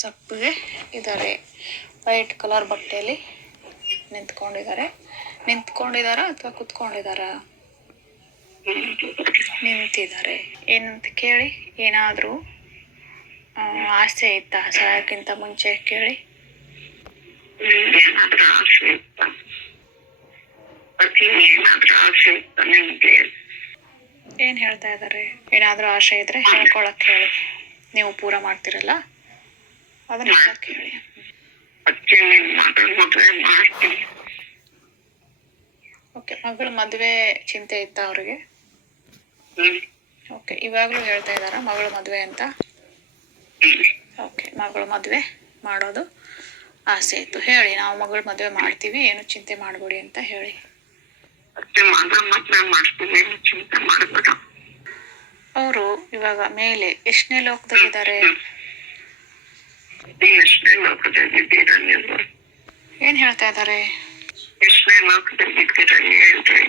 ಸಪ್ಪಗೆ ಇದ್ದಾರೆ. White colour ಬಟ್ಟೆಯಲ್ಲಿ ನಿಂತ್ಕೊಂಡಿದ್ದಾರೆ. ನಿಂತ್ಕೊಂಡಿದಾರ ಅಥವಾ ಕುತ್ಕೊಂಡಿದಾರಾ ನಿಂತಿದ್ದಾರೆ. ಏನಂತ ಕೇಳಿ ಏನಾದರೂ ಆಸೆ ಇತ್ತಾ? ಸಾಯಕ್ಕಿಂತ ಮುಂಚೆ ಕೇಳಿ. ಏನಾದ್ರೂ ಆಸೆ ಇತ್ತ? ಪತಿ ಆಸೆ ಇತ್ತ ನಿಮ್ಗೆ? ಏನು ಹೇಳ್ತಾ ಇದ್ದಾರೆ? ಏನಾದರೂ ಆಸೆ ಇದ್ರೆ ಹೇಳ್ಕೊಳಕ್ ಹೇಳಿ. ನೀವು ಪೂರ ಮಾಡ್ತಿರಲ್ಲ? ಮದುವೆ ಓಕೆ ಮಗಳ ಮದುವೆ ಚಿಂತೆ ಇತ್ತ ಅವ್ರಿಗೆ? ಓಕೆ ಇವಾಗಲೂ ಹೇಳ್ತಾ ಇದಾರ ಮಗಳ ಮದುವೆ ಅಂತ? ಓಕೆ ಮಗಳ ಮದುವೆ ಮಾಡೋದು ಆಸೆ ಇತ್ತು. ಹೇಳಿ ನಾವು ಮಗಳ ಮದುವೆ ಮಾಡ್ತೀವಿ ಏನು ಚಿಂತೆ ಮಾಡಬೇಡಿ ಅಂತ ಹೇಳಿ. ಅವರು ಇವಾಗ ಮೇಲೆ ಎಷ್ಟನೇ ಲೋಕದಲ್ಲಿದ್ದಾರೆ? ನೀವು ಎಷ್ಟನೇ ಲೋಕದಲ್ಲಿದ್ದೀರ ನೀವು ಏನು ಹೇಳ್ತಾ ಇದ್ದಾರೆ? ಎಷ್ಟನೇ ಲೋಕದಲ್ಲಿದ್ದೀರ ಹೇಳ್ರಿ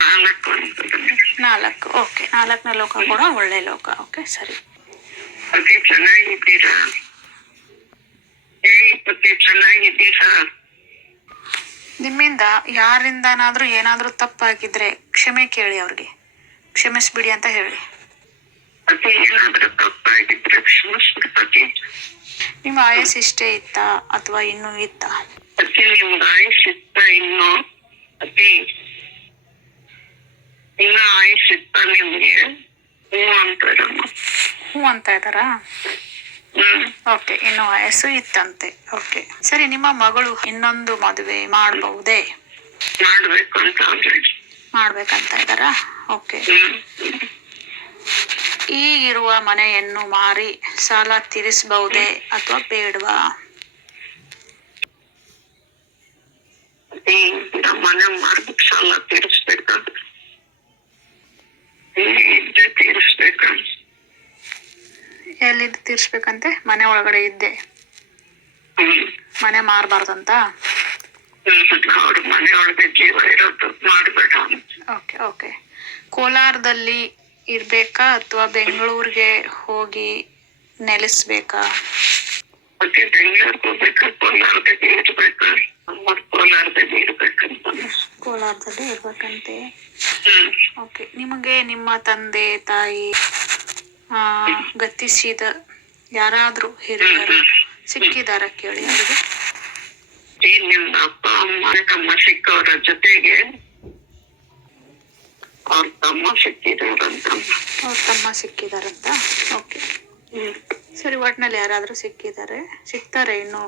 ನಾಲ್ಕು ನಾಲ್ಕು ಓಕೆ. ನಾಲ್ಕನೇ ಲೋಕ ಕೂಡ ಒಳ್ಳೆ ಲೋಕ. ಓಕೆ, ಸರಿ. ಪತಿ ಚೆನ್ನಾಗಿದ್ದೀರಾ ಹೇಳಿ ಪತಿ ಚೆನ್ನಾಗಿದ್ದೀರಾ ನಿಮ್ಮಿಂದ ಯಾರಿಂದನಾದ್ರೂ ಏನಾದ್ರೂ ತಪ್ಪಾಗಿದ್ರೆ ಕ್ಷಮೆ ಕೇಳಿ ಅವ್ರಿಗೆ. ಕ್ಷಮಿಸ್ಬಿಡಿ ಅಂತ ಹೇಳಿ. ಪತಿ ಏನಾದ್ರೂ ತಪ್ಪಾಗಿದ್ರೆ ಕ್ಷಮಿಸ್ಬಿಡಿ ನಿಮ್ಮ ಆಯಸ್ ಇಷ್ಟೇ ಇತ್ತಾ ಅಥವಾ ಇನ್ನು ಇತ್ತ? ಪತಿ ನಿಮ್ಗೆ ಆಯುಷ್ ಇತ್ತ ಇನ್ನು? ಪತಿ ಇನ್ನು ಆಯುಷ್ ಇತ್ತ ನಿಮ್ಗೆ? ಹ್ಞೂ ಅಂತಾರಮ್ಮ ಹ್ಞೂ ಅಂತ ಇದ್ದಾರಾ? ಹ್ಮ್. ಓಕೆ ಇನ್ನು ವಯಸ್ಸು ಇತ್ತಂತೆ. ಓಕೆ ಸರಿ ನಿಮ್ಮ ಮಗಳು ಇನ್ನೊಂದು ಮದುವೆ ಮಾಡಬಹುದೇ? ಮಾಡ್ಬೇಕು ಅಂತ ಮಾಡ್ಬೇಕಂತ ಇದ್ದಾರಾ? ಓಕೆ. ಹ್ಮ್. ಈಗಿರುವ ಮನೆಯನ್ನು ಮಾರಿ ಸಾಲ ತೀರಿಸಬಹುದೇ ಅಥವಾ ಬೇಡವಾ? ನಮ್ಮ ಮನೆ ಮಾರ್ಬಿಟ್ಟು ಸಾಲ ತೀರಿಸ್ಬೇಕಾದ್ರೆ ಇದ್ದೆ ತೀರಿಸ್ಬೇಕಂತ ಎಲ್ಲಿದ್ದು ತೀರಿಸ್ಬೇಕಂತೆ? ಮನೆ ಒಳಗಡೆ ಇದ್ದೆ? ಮನೆ ಮಾರಬಾರ್ದಂತ? ಅವ್ರ ಮನೆಯೊಳಗೆ ಜೀವ ಇರೋದು ಮಾಡಬೇಡ ಓಕೆ ಓಕೆ. ಕೋಲಾರದಲ್ಲಿ ಇರ್ಬೇಕಾ ಅಥವಾ ಬೆಂಗಳೂರಿಗೆ ಹೋಗಿ ನೆಲೆಸ್ಬೇಕಾ? ಮತ್ತೆ ಬೆಂಗಳೂರಿಗೆ ಹೋಗ್ಬೇಕಾ ಕೋಲಾರದಾಗೆ ಇರ್ಬೇಕಾ ಮತ್ತೆ ಕೋಲಾರದಾಗೆ ಇರ್ಬೇಕಂತ. ಕೋಲಾರದಲ್ಲಿ ಇರ್ಬೇಕಂತೆ. ಹ್ಮ್. ಓಕೆ ನಿಮಗೆ ನಿಮ್ಮ ತಂದೆ ತಾಯಿ ಆ, ಗತಿಸಿದ ಯಾರಾದರೂ ಹಿರಿಯರು ಸಿಕ್ಕಿದಾರ ಕೇಳಿ ಅವರಿಗೆ? ಈ ನಿಮ್ ಅಪ್ಪ ಅಮ್ಮ ತಮ್ಮ ಸಿಕ್ಕವರ ಜೊತೆಗೆ ಅವ್ರ ತಮ್ಮ ಸಿಕ್ಕಿದಾರಂತ ಅವ್ರ ತಮ್ಮ ಸಿಕ್ಕಿದಾರಂತ ಓಕೆ ಸರಿ ಒಟ್ನಲ್ಲಿ ಯಾರಾದ್ರೂ ಸಿಕ್ಕಿದ್ದಾರೆ ಸಿಗ್ತಾರೆ ಇನ್ನು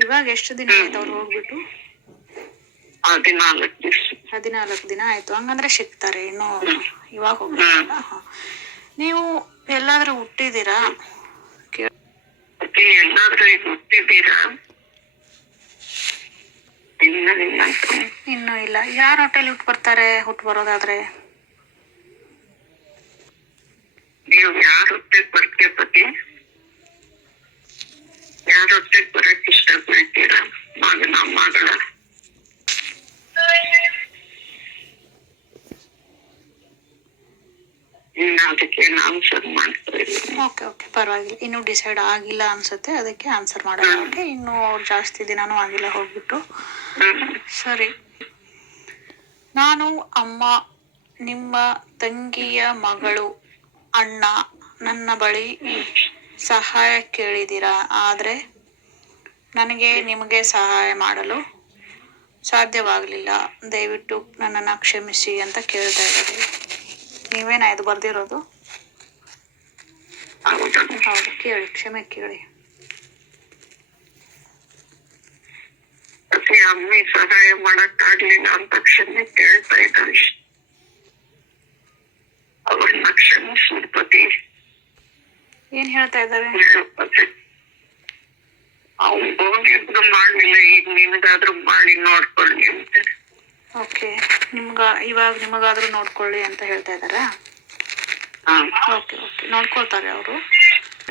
ಇವಾಗ ಎಷ್ಟು ದಿನ ಆಯ್ತು ಅವ್ರು ಹೋಗ್ಬಿಟ್ಟು ಹದಿನಾಲ್ಕು ದಿನ ಆಯ್ತು ಹಂಗಂದ್ರೆ ಸಿಗ್ತಾರೆ ಇನ್ನು ಇವಾಗ ಹೋಗ್ಬೇಕಲ್ಲ ನೀವು ಎಲ್ಲಾದ್ರೂ ಹುಟ್ಟಿದ್ದೀರಾ ಎಲ್ಲಾದ್ರೂ ಹುಟ್ಟಿದ್ದೀರಾ ಅಂತ. ಇನ್ನೂ ಇಲ್ಲ. ಯಾರ ಹೋಟೆಲ್ ಹುಟ್ಟು ಬರ್ತಾರೆ? ಹುಟ್ಟು ಬರೋದಾದ್ರೆ? ನೀವು ಯಾರ ಹೊಟ್ಟೆಗೆ ಬರ್ತೀಯ ಪತಿ ಯಾರ ಹೊಟ್ಟೆಗೆ ಬರಕ್ ಇಷ್ಟಪಡ್ತೀರಾ? ಮಗನ ಮಗಳ ಇನ್ನು ಅದಕ್ಕೆ ಆನ್ಸರ್ ಮಾಡ್ತಾ ಓಕೆ ಓಕೆ ಪರವಾಗಿಲ್ಲ. ಇನ್ನು ಡಿಸೈಡ್ ಆಗಿಲ್ಲ ಅನ್ಸುತ್ತೆ. ಅದಕ್ಕೆ ಆನ್ಸರ್ ಮಾಡೋಣ ಓಕೆ ಇನ್ನೂ ಅವ್ರು ಜಾಸ್ತಿ ದಿನಾನೂ ಆಗಿಲ್ಲ ಹೋಗ್ಬಿಟ್ಟು. ಸರಿ. ನಾನು ಅಮ್ಮ ನಿಮ್ಮ ತಂಗಿಯ ಮಗಳು ಅಣ್ಣ ನನ್ನ ಬಳಿ ಸಹಾಯ ಕೇಳಿದ್ದೀರಾ? ಆದರೆ ನನಗೆ ನಿಮಗೆ ಸಹಾಯ ಮಾಡಲು ಸಾಧ್ಯವಾಗಲಿಲ್ಲ. ದಯವಿಟ್ಟು ನನ್ನನ್ನು ಕ್ಷಮಿಸಿ ಅಂತ ಕೇಳ್ತಾ ಇದ್ದಾರೆ ನೀವೇನಾ ಇದು ಬರ್ದಿರೋದು? ಹೌದಾ ಕೇಳಿ ಕ್ಷಮೆ ಕೇಳಿ. ಅಮ್ಮಿ ಸಹಾಯ ಮಾಡಕ್ಕಾಗ್ಲಿಲ್ಲ ಅಂತ ಕ್ಷಮೆ ಕೇಳ್ತಾ ಇದ್ದಾಳೆ. ಅವ್ರನ್ನ ಕ್ಷಮಿಸಿ ಪತಿ ಏನು ಹೇಳ್ತಾ ಇದ್ದಾರೆ? ಅವ್ನು ಹೋಗಿದ್ರು ಮಾಡ್ಲಿಲ್ಲ ಈಗ ನಿನಗಾದ್ರೂ ಮಾಡಿ ನೋಡ್ಕೊಳ್ಳಿ ಅಂತ. ಓಕೆ. ನಿಮ್ಗ ಇವಾಗ ನಿಮಗಾದ್ರೂ ನೋಡ್ಕೊಳ್ಳಿ ಅಂತ ಹೇಳ್ತಾ ಇದ್ದಾರಾ? Okay okay. ನೋಡ್ಕೊಳ್ತಾರೆ ಅವರು.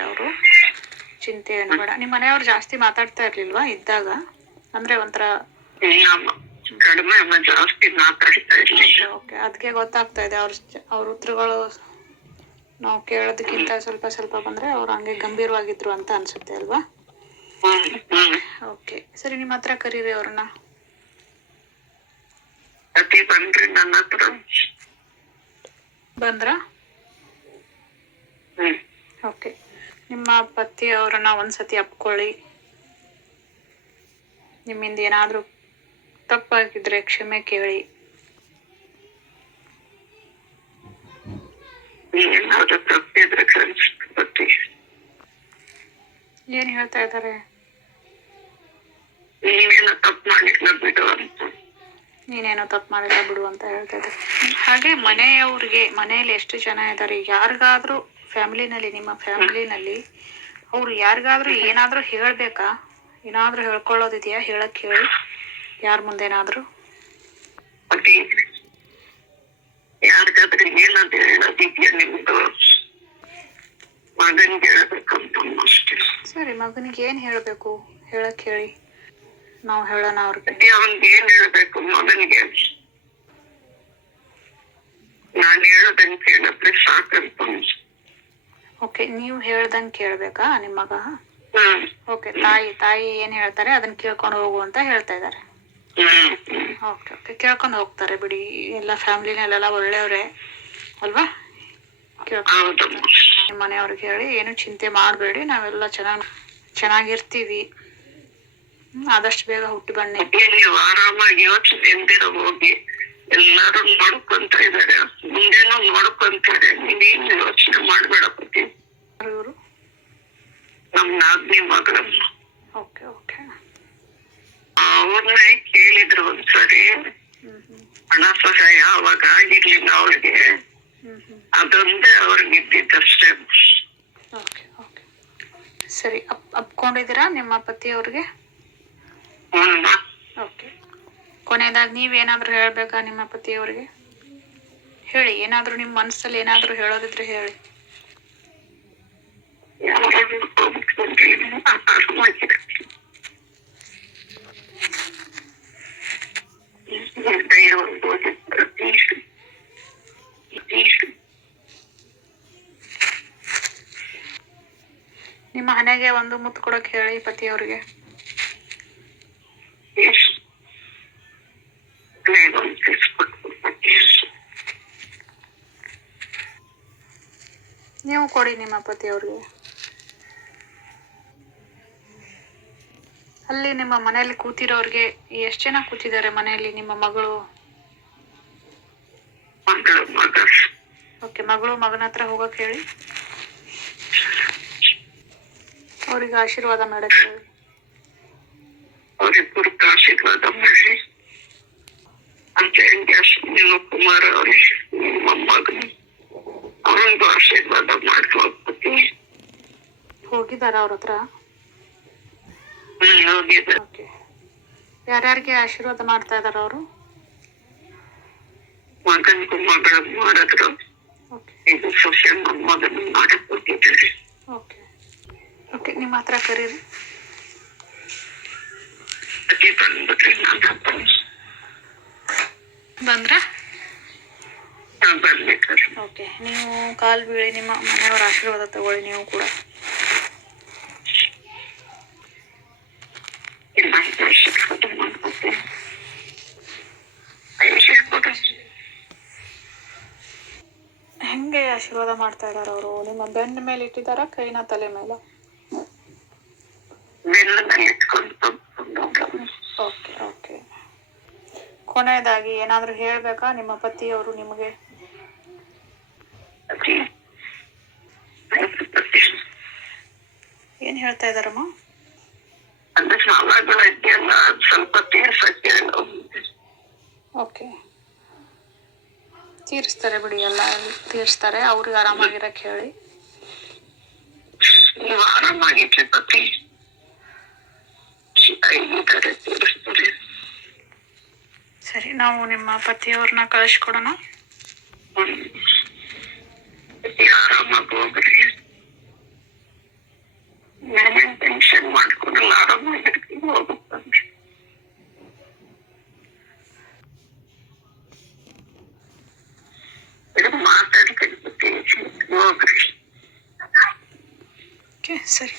ಅವರು ಚಿಂತೆ ಬೇಡ. ನಿಮ್ಮ ಮನೆಯವ್ರು ಜಾಸ್ತಿ ಮಾತಾಡ್ತಾ ಇರ್ಲಿಲ್ವಾ ಇದ್ದಾಗ? ಅಂದ್ರೆ ಒಂಥರ ಓಕೆ ಅದಕ್ಕೆ ಗೊತ್ತಾಗ್ತಾ ಇದೆ ಅವ್ರ ಅವ್ರ ಉತ್ತರಗಳು ನಾವು ಕೇಳೋದಕ್ಕಿಂತ ಸ್ವಲ್ಪ ಸ್ವಲ್ಪ ಬಂದ್ರೆ ಅವ್ರು ಹಂಗೆ ಗಂಭೀರವಾಗಿದ್ರು ಅಂತ ಅನ್ಸುತ್ತೆ ಅಲ್ವಾ? ಓಕೆ. ಸರಿ ನಿಮ್ಮ ಹತ್ರ ಕರೀರಿ ಅವ್ರನ್ನ. ಅತಿ ಬಂದ್ರಿ ನನ್ನ ಹತ್ರ? ಬಂದ್ರ? ಓಕೆ. ನಿಮ್ಮ ಪತಿ ಅವರನ್ನ ಒಂದ್ಸತಿ ಅಪ್ಕೊಳ್ಳಿ. ನಿಮ್ಮಿಂದ ಏನಾದರೂ ತಪ್ಪಾಗಿದ್ರೆ ಕ್ಷಮೆ ಕೇಳಿ. ಏನು ಹೇಳ್ತಾ ಇದ್ದಾರೆ ನೀವೇನೋ ತಪ್ಪು ಮಾಡಿಲ್ಲ ಬಿಡು ಅಂತ. ನೀನೇನೋ ತಪ್ಪು ಮಾಡಿಲ್ಲ ಬಿಡು ಅಂತ ಹೇಳ್ತಾ ಇದ್ದಾರೆ ಹಾಗೆ ಮನೆಯವ್ರಿಗೆ ಮನೆಯಲ್ಲಿ ಎಷ್ಟು ಜನ ಇದ್ದಾರೆ ಯಾರಿಗಾದ್ರೂ ಫ್ಯಾಮಿಲಿನಲ್ಲಿ ನಿಮ್ಮ ಫ್ಯಾಮಿಲಿನಲ್ಲಿ ಅವ್ರು ಯಾರಿಗಾದ್ರೂ ಏನಾದರೂ ಹೇಳಬೇಕಾ? ಏನಾದರೂ ಹೇಳ್ಕೊಳ್ಳೋದಿದೆಯಾ? ಹೇಳಕ್ಕೆ ಹೇಳಿ ಯಾರ ಮುಂದೇನಾದರೂ? ಯಾರಿಗಾದ್ರೆ ಹೇಳೋದಿದ್ಯಾ ಮಗನ್ಗೆ ಹೇಳ್ಬೇಕಂತ ಸರಿ ಮಗನಿಗೆ ಏನು ಹೇಳಬೇಕು? ಹೇಳಕ್ಕೆ ಹೇಳಿ ನಾವು ಹೇಳೋಣ ಅವ್ರಿಗೆ. ಅವನ್ಗೆ ಏನ್ ಹೇಳ್ಬೇಕು ಮಗನ್ಗೆ ನಾನು ಕೇಳಿದ್ರೆ ಸಾಕಂತ ಓಕೆ ನೀವು ಹೇಳ್ದಂಗ್ ಕೇಳ್ಬೇಕಾ ನಿಮ್ಮ ಮಗ? ಓಕೆ ತಾಯಿ ತಾಯಿ ಏನ್ ಹೇಳ್ತಾರೆ ಅದನ್ನ ಕೇಳ್ಕೊಂಡು ಹೋಗು ಅಂತ ಹೇಳ್ತಾ ಇದಾರೆ. ಓಕೆ ಓಕೆ ಕೇಳ್ಕೊಂಡು ಹೋಗ್ತಾರೆ ಬಿಡಿ. ಎಲ್ಲ ಫ್ಯಾಮಿಲಿನಲ್ಲೆಲ್ಲ ಒಳ್ಳೆಯವ್ರೆ. ಅಲ್ವಾ? ಕೇಳ್ಕೊಂಡು ಮನೆಯವ್ರಿಗೆ ಹೇಳಿ ಏನು ಚಿಂತೆ ಮಾಡಬೇಡಿ. ನಾವೆಲ್ಲ ಚೆನ್ನಾಗಿ ಚೆನ್ನಾಗಿರ್ತೀವಿ. ಆದಷ್ಟು ಬೇಗ ಹುಟ್ಟಿ ಬನ್ನಿ. ನೀವು ಆರಾಮಾಗಿ ಯೋಚನೆ ಎಂದಿರ ಹೋಗಿ ಎಲ್ಲಾರು ನೋಡ್ಕೊಂತ ಇದಾರೆ ಮುಂದೇನು ನೋಡ್ಕೊಂತಾರೆ ನೀವೇನು ಯೋಚನೆ ಮಾಡ್ಬೇಡ ಪತಿ. ಇವರು? ನಮ್ ನಾಗ್ನಿ ಮಗಳನ್ನ ಓಕೆ ಓಕೆ. ಅವ್ರನ್ನ ಕೇಳಿದ್ರು ಒಂದ್ಸರಿ. ಹಣ ಸಹಾಯ ಅವಾಗ ಆಗಿರ್ಲಿಲ್ಲ ಅವ್ರಿಗೆ ಹ್ಞೂ ಅದೊಂದೇ ಅವ್ರಿಗೆ ಇದ್ದಿದ್ದಷ್ಟೇ ಓಕೆ ಓಕೆ. ಸರಿ ಅಪ್ ಅಪ್ಕೊಂಡಿದ್ದೀರಾ ನಿಮ್ಮ ಪತಿಯವ್ರಿಗೆ ಹ್ಮ್ ಓಕೆ. ಕೊನೆಯದಾಗಿ ನೀವೇನಾದರೂ ಹೇಳಬೇಕಾ ನಿಮ್ಮ ಪತಿಯವರಿಗೆ? ಹೇಳಿ, ಏನಾದರೂ ನಿಮ್ಮ ಮನಸ್ಸಲ್ಲಿ ಏನಾದರೂ ಹೇಳೋದಿದ್ರೆ ಹೇಳಿ. ನಿಮ್ಮ ಹಣೆಗೆ ಒಂದು ಮುತ್ತು ಕೊಡೋಕೆ ಹೇಳಿ ಪತಿಯವರಿಗೆ. ನೀವು ಕೊಡಿ ನಿಮ್ಮ ಪತಿಯವ್ರಿಗೆ ಅಲ್ಲಿ ನಿಮ್ಮ ಮನೆಯಲ್ಲಿ ಕೂತಿರೋರಿಗೆ ಎಷ್ಟು ಜನ ಕೂತಿದ್ದಾರೆ ಮನೆಯಲ್ಲಿ ನಿಮ್ಮ ಮಗಳು? ಮಗಳು ಮಗ. ಓಕೆ ಮಗಳು ಮಗನ ಹತ್ರ ಹೋಗಕ್ಕೆ ಹೇಳಿ. ಅವರಿಗೆ ಆಶೀರ್ವಾದ ಮಾಡಕ್ಕೆ ಹೇಳಿ. ಆಶೀರ್ವಾದ ಮಾಡಿ. ಕುಮಾರ ಅವ್ರಿಗೆ ನಿಮ್ಮ ಮಗನು ಆಶೀರ್ವಾದ ಹೋಗಿದಾರ ಅವ್ರ ಹತ್ರ? ಹ್ಮ್ ಹೋಗಿದೆ ಓಕೆ. ಯಾರ್ಯಾರಿಗೆ ಆಶೀರ್ವಾದ ಮಾಡ್ತಾ ಇದಾರ ಅವರು? ಮಗನ್ ಮಗಳ ಮಾಡಿದ್ರು. ಓಕೆ. ಇದು ಮೊಮ್ಮಗನ ಮಾಡಕ್ ಓಕೆ. ಓಕೆ ನಿಮ್ಮ ಹತ್ರ ಕರೀರಿ. ಅದೇ ಬಂದ್ಬಿಟ್ರಿ ನಾನು ಬಂದ್ರ? ಓಕೆ ನೀವು ಕಾಲು ಬೀಳಿ ನಿಮ್ಮ ಮನೆಯವರ ಆಶೀರ್ವಾದ ತಗೊಳ್ಳಿ ನೀವು ಕೂಡ. ಹೆಂಗೆ ಆಶೀರ್ವಾದ ಮಾಡ್ತಾ ಇದ್ದಾರೆ ಅವರು? ನಿಮ್ಮ ಬೆನ್ನ ಮೇಲೆ ಇಟ್ಟಿದಾರ ಕೈನ ತಲೆ ಮೇಲೆ? Okay okay. ಕೊನೆಯದಾಗಿ ಏನಾದರೂ ಹೇಳಬೇಕಾ? ನಿಮ್ಮ ಪತಿಯವರು ನಿಮಗೆ. ಏನು ಹೇಳ್ತಾ ಇದಾರಮ್ಮ? ಅಂದ್ರೆ ಸಾಲಗಳು ಇದೆಯಲ್ಲ ಸ್ವಲ್ಪ ತೀರ್ಸಕ್ಕೆ ಓಕೆ ತೀರಿಸ್ತಾರೆ ಬಿಡಿ ಎಲ್ಲ ತೀರಿಸ್ತಾರೆ ಅವ್ರಿಗೆ ಆರಾಮಾಗಿರಕ್ ಹೇಳಿ. ನೀವು ಆರಾಮಾಗಿದ್ರೆ ಪತಿ. ಸರಿ ನಾವು ನಿಮ್ಮ ಪತಿಯವ್ರನ್ನ ಕಳಿಸ್ಕೊಡೋಣ. ಸರಿ.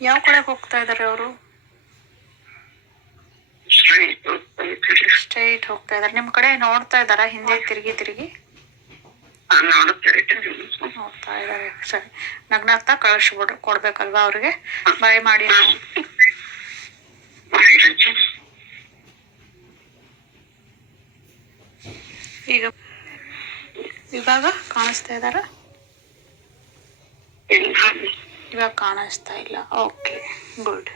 ಯಾವ ಕಡೆ ಹೋಗ್ತಾ ಇದಾರೆ ಅವರು? ಸ್ಟ್ರೈಟ್ ಹೋಗ್ತಾ ಇದಾರೆ ನಿಮ್ ಕಡೆ ನೋಡ್ತಾ ಇದಾರ ಹಿಂದೆ ತಿರುಗಿ ತಿರುಗಿ? ನೋಡ್ತಾ ಇದಾರೆ ಸರಿ ನಗ್ನಗ್ತಾ ಕಳಿಸ್ಬಿಡ್ರಿ ಕೊಡ್ಬೇಕಲ್ವಾ ಅವ್ರಿಗೆ? ಬಾಯ್ ಮಾಡಿ. ಈಗ ಇವಾಗ ಕಾಣಿಸ್ತಾ ಇದಾರ ಇವಾಗ ಕಾಣಿಸ್ತಾ ಇಲ್ಲ. Okay good